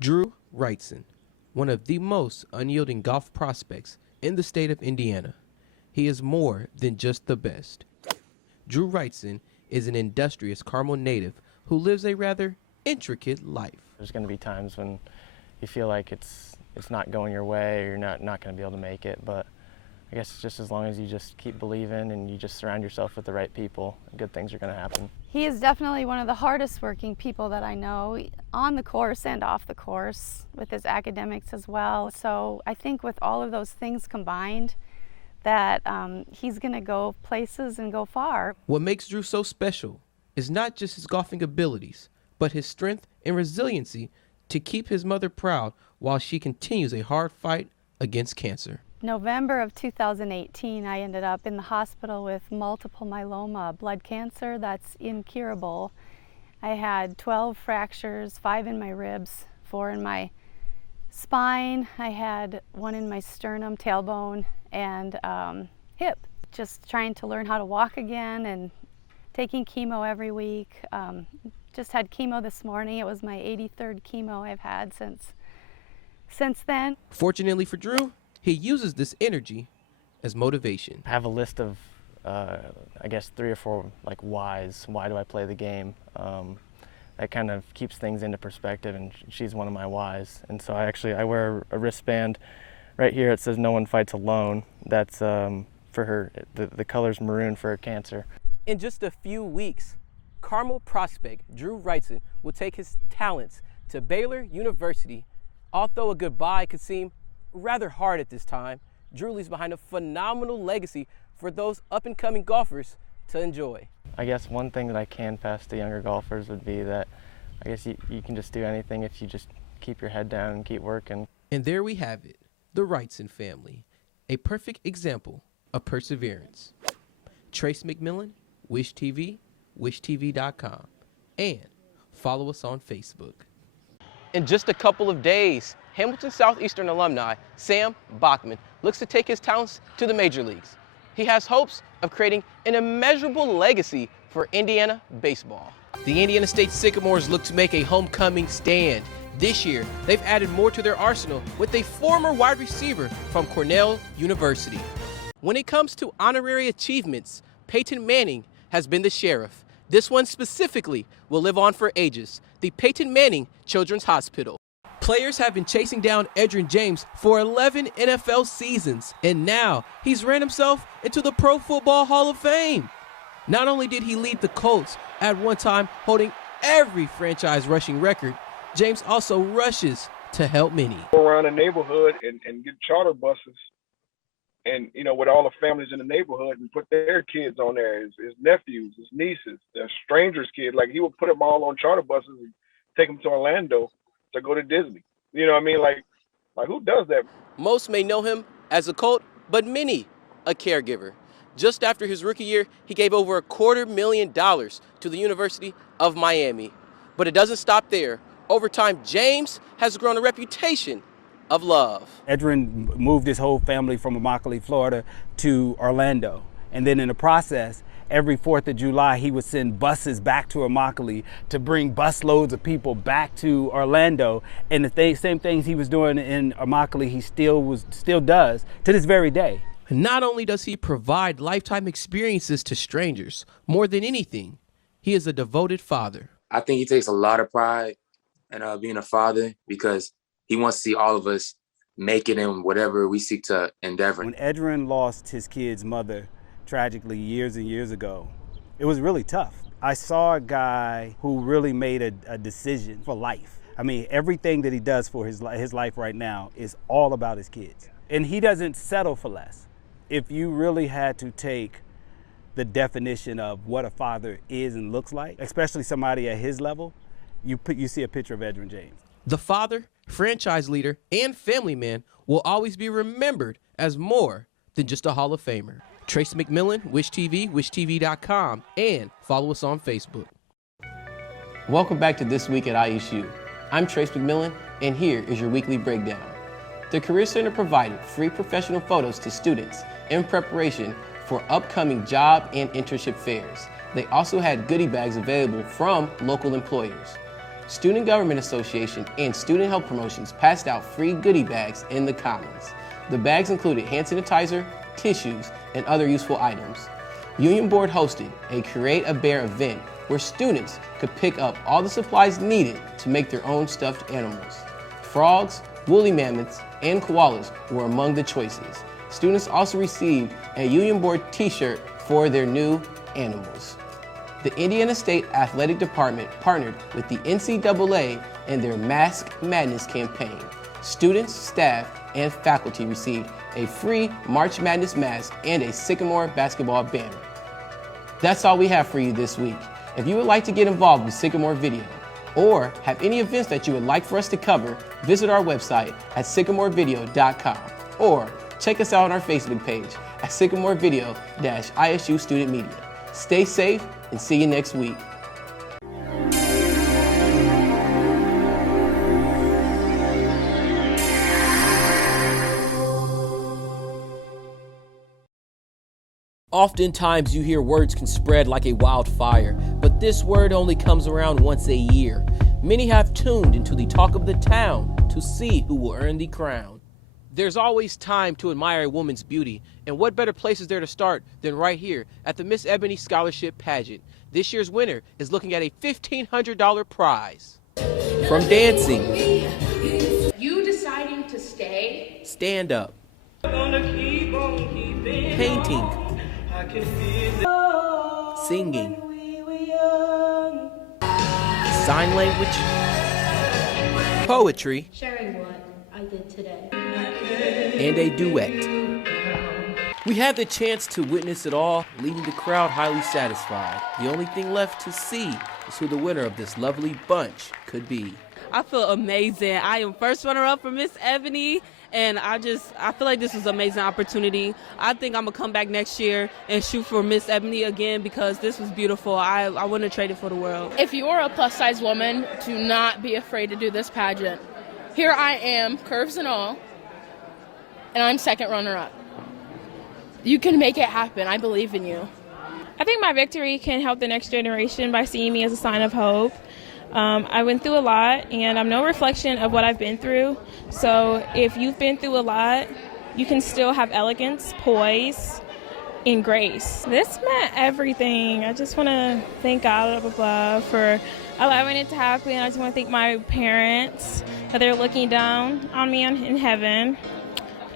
Drew Wrightson, one of the most unyielding golf prospects in the state of Indiana. He is more than just the best. Drew Wrightson is an industrious Carmel native who lives a rather intricate life. There's going to be times when you feel like it's not going your way, or you're not going to be able to make it, but I guess just as long as you just keep believing and you just surround yourself with the right people, good things are going to happen. He is definitely one of the hardest working people that I know, on the course and off the course, with his academics as well. So I think with all of those things combined, that he's going to go places and go far. What makes Drew so special is not just his golfing abilities, but his strength and resiliency to keep his mother proud while she continues a hard fight against cancer. November of 2018, I ended up in the hospital with multiple myeloma, blood cancer that's incurable. I had 12 fractures, 5 in my ribs, 4 in my spine. I had 1 in my sternum, tailbone, and hip. Just trying to learn how to walk again and taking chemo every week. Just had chemo this morning. It was my 83rd chemo I've had since then. Fortunately for Drew, he uses this energy as motivation. I have a list of, I guess, 3 or 4 like whys. Why do I play the game? That kind of keeps things into perspective, and she's one of my whys. And so I wear a wristband right here. It says "No one fights alone." That's for her. The color's maroon for her cancer. In just a few weeks, Carmel prospect Drew Wrightson will take his talents to Baylor University. Although a goodbye could seem rather hard at this time, Drew leaves behind a phenomenal legacy for those up-and-coming golfers to enjoy. I guess one thing that I can pass to younger golfers would be that I guess you can just do anything if you just keep your head down and keep working. And there we have it, the Wrightson family, a perfect example of perseverance. Trace Mcmillian, Wish TV, wishtv.com, and follow us on Facebook. In just a couple of days, Hamilton Southeastern alumni Sam Bachman looks to take his talents to the major leagues. He has hopes of creating an immeasurable legacy for Indiana baseball. The Indiana State Sycamores look to make a homecoming stand. This year, they've added more to their arsenal with a former wide receiver from Cornell University. When it comes to honorary achievements, Peyton Manning has been the sheriff. This one specifically will live on for ages, the Peyton Manning Children's Hospital. Players have been chasing down Edgerrin James for 11 NFL seasons, and now he's ran himself into the Pro Football Hall of Fame. Not only did he lead the Colts at one time holding every franchise rushing record, James also rushes to help many. Go around the neighborhood and get charter buses, and with all the families in the neighborhood, and put their kids on there, his nephews, his nieces, their strangers' kids. Like, he would put them all on charter buses and take them to Orlando to go to Disney. You know what I mean? Like who does that? Most may know him as a Colt, but many a caregiver. Just after his rookie year, he gave over $250,000 to the University of Miami. But it doesn't stop there. Over time, James has grown a reputation of love. Edgerrin moved his whole family from Immokalee, Florida to Orlando. And then in the process, every 4th of July, he would send buses back to Immokalee to bring busloads of people back to Orlando. And the same things he was doing in Immokalee, he still does to this very day. Not only does he provide lifetime experiences to strangers, more than anything, he is a devoted father. I think he takes a lot of pride in being a father, because he wants to see all of us make it in whatever we seek to endeavor. When Edgerrin lost his kid's mother tragically years and years ago, it was really tough. I saw a guy who really made a decision for life. I mean, everything that he does for his life right now is all about his kids. And he doesn't settle for less. If you really had to take the definition of what a father is and looks like, especially somebody at his level, you see a picture of Edgerrin James. The father, franchise leader, and family man will always be remembered as more than just a Hall of Famer. Trace Mcmillian, Wish TV, wishtv.com, and follow us on Facebook. Welcome back to This Week at ISU. I'm Trace Mcmillian, and here is your weekly breakdown. The Career Center provided free professional photos to students in preparation for upcoming job and internship fairs. They also had goodie bags available from local employers. Student Government Association, and Student Health Promotions passed out free goodie bags in the Commons. The bags included hand sanitizer, tissues, and other useful items. Union Board hosted a Create a Bear event where students could pick up all the supplies needed to make their own stuffed animals. Frogs, woolly mammoths, and koalas were among the choices. Students also received a Union Board t-shirt for their new animals. The Indiana State Athletic Department partnered with the NCAA in their Mask Madness campaign. Students, staff, and faculty received a free March Madness mask and a Sycamore basketball banner. That's all we have for you this week. If you would like to get involved with Sycamore Video or have any events that you would like for us to cover, visit our website at sycamorevideo.com or check us out on our Facebook page at Sycamore Video-ISU Student Media. Stay safe and see you next week. Oftentimes you hear words can spread like a wildfire, but this word only comes around once a year. Many have tuned into the talk of the town to see who will earn the crown. There's always time to admire a woman's beauty, and what better place is there to start than right here at the Miss Ebony Scholarship Pageant. This year's winner is looking at a $1,500 prize. From dancing, You deciding to stay? stand up, painting, singing, sign language, poetry, Sharing what I did today. and a duet. We had the chance to witness it all, leaving the crowd highly satisfied. The only thing left to see is who the winner of this lovely bunch could be. I feel amazing. I am first runner-up for Miss Ebony, and I feel like this was an amazing opportunity. I think I'm going to come back next year and shoot for Miss Ebony again because this was beautiful. I wouldn't trade it for the world. If you are a plus-size woman, do not be afraid to do this pageant. Here I am, curves and all, and I'm second runner-up. You can make it happen. I believe in you. I think my victory can help the next generation by seeing me as a sign of hope. I went through a lot, and I'm no reflection of what I've been through. So if you've been through a lot, you can still have elegance, poise, and grace. This meant everything. I just want to thank God up above for allowing it to happen. I just want to thank my parents that they're looking down on me in heaven.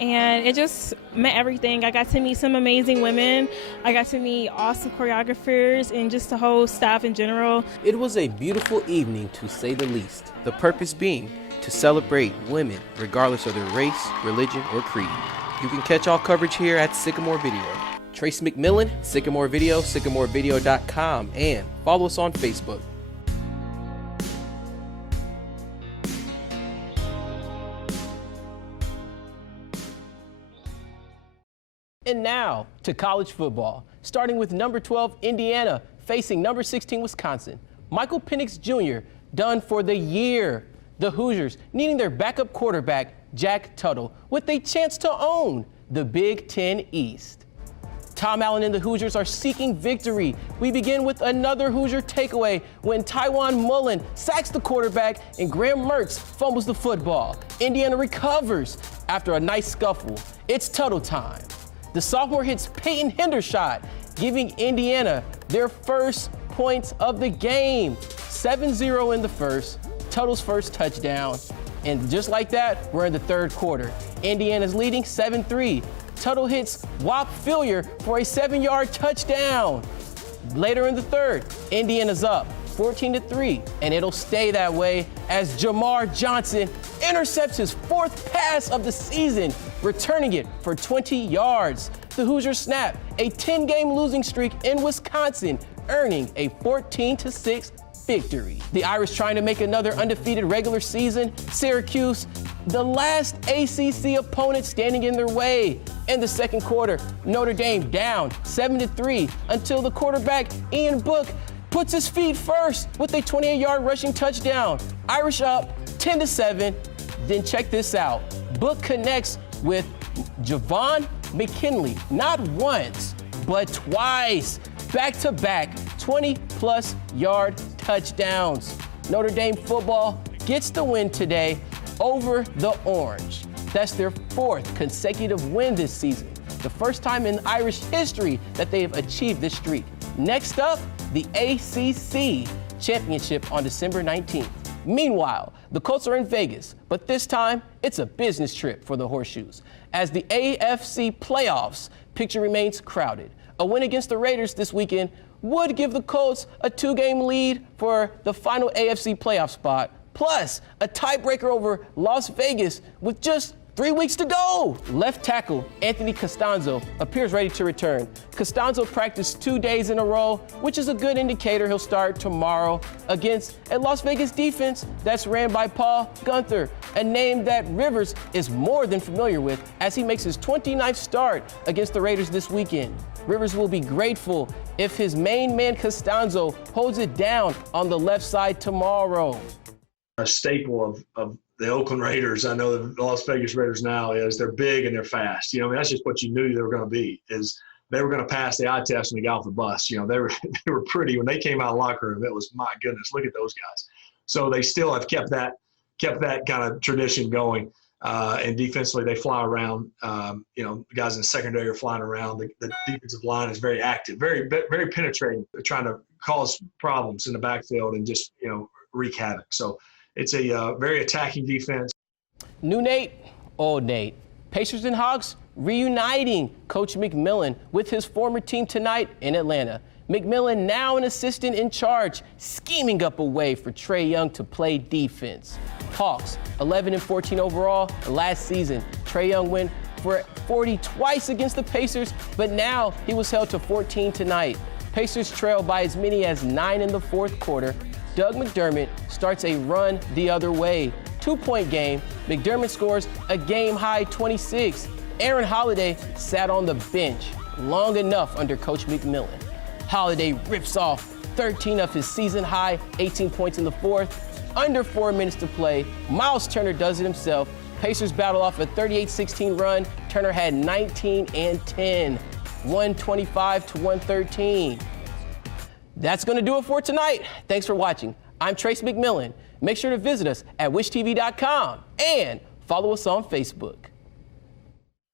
And it just meant everything. I got to meet some amazing women. I got to meet awesome choreographers and just the whole staff in general. It was a beautiful evening, to say the least. The purpose being to celebrate women, regardless of their race, religion, or creed. You can catch all coverage here at Sycamore Video. Trace McMillian, Sycamore Video, sycamorevideo.com, and follow us on Facebook. And now to college football, starting with number 12, Indiana, facing number 16, Wisconsin. Michael Penix Jr. done for the year. The Hoosiers needing their backup quarterback, Jack Tuttle, with a chance to own the Big Ten East. Tom Allen and the Hoosiers are seeking victory. We begin with another Hoosier takeaway when Tywan Mullen sacks the quarterback and Graham Mertz fumbles the football. Indiana recovers after a nice scuffle. It's Tuttle time. The sophomore hits Peyton Hendershot, giving Indiana their first points of the game. 7-0 in the first, Tuttle's first touchdown. And just like that, we're in the third quarter. Indiana's leading 7-3. Tuttle hits Whop Fillier for a 7-yard touchdown. Later in the third, Indiana's up 14-3, and it'll stay that way as Jamar Johnson intercepts his fourth pass of the season, returning it for 20 yards. The Hoosiers snap a 10-game losing streak in Wisconsin, earning a 14-6 victory. The Irish trying to make another undefeated regular season. Syracuse, the last ACC opponent standing in their way. In the second quarter, Notre Dame down 7-3 until the quarterback, Ian Book, puts his feet first with a 28-yard rushing touchdown. Irish up 10-7. Then check this out. Book connects with Javon McKinley, not once, but twice. Back-to-back 20-plus yard touchdowns. Notre Dame football gets the win today over the Orange. That's their 4th consecutive win this season, the first time in Irish history that they have achieved this streak. Next up, the ACC Championship on December 19th. Meanwhile, the Colts are in Vegas, but this time it's a business trip for the Horseshoes. As the AFC playoffs picture remains crowded, a win against the Raiders this weekend would give the Colts a 2-game lead for the final AFC playoff spot, plus a tiebreaker over Las Vegas with just 3 weeks to go. Left tackle Anthony Costanzo appears ready to return. Costanzo practiced 2 days in a row, which is a good indicator he'll start tomorrow against a Las Vegas defense that's ran by Paul Gunther, a name that Rivers is more than familiar with as he makes his 29th start against the Raiders this weekend. Rivers will be grateful if his main man Costanzo holds it down on the left side tomorrow. A staple of the Oakland Raiders, I know the Las Vegas Raiders now, is they're big and they're fast. You know, I mean, that's just what you knew they were going to be, is they were going to pass the eye test when they got off the bus. You know, they were pretty. When they came out of the locker room, it was, my goodness, look at those guys. So they still have kept that kind of tradition going. And defensively, they fly around. You know, the guys in the secondary are flying around. The defensive line is very active, very penetrating. They're trying to cause problems in the backfield and just, you know, wreak havoc. So it's a very attacking defense. New Nate, old Nate. Pacers and Hawks reuniting Coach Mcmillian with his former team tonight in Atlanta. Mcmillian, now an assistant in charge, scheming up a way for Trae Young to play defense. Hawks, 11-14 overall. Last season, Trae Young went for 40 twice against the Pacers, but now he was held to 14 tonight. Pacers trail by as many as 9 in the fourth quarter. Doug McDermott starts a run the other way. 2-point game. McDermott scores a game-high 26. Aaron Holiday sat on the bench long enough under Coach McMillian. Holiday rips off 13 of his season-high 18 points in the fourth. Under 4 minutes to play, Miles Turner does it himself. Pacers battle off a 38-16 run. Turner had 19 and 10, 125-113. That's going to do it for tonight. Thanks for watching. I'm Trace McMillian. Make sure to visit us at wishtv.com and follow us on Facebook.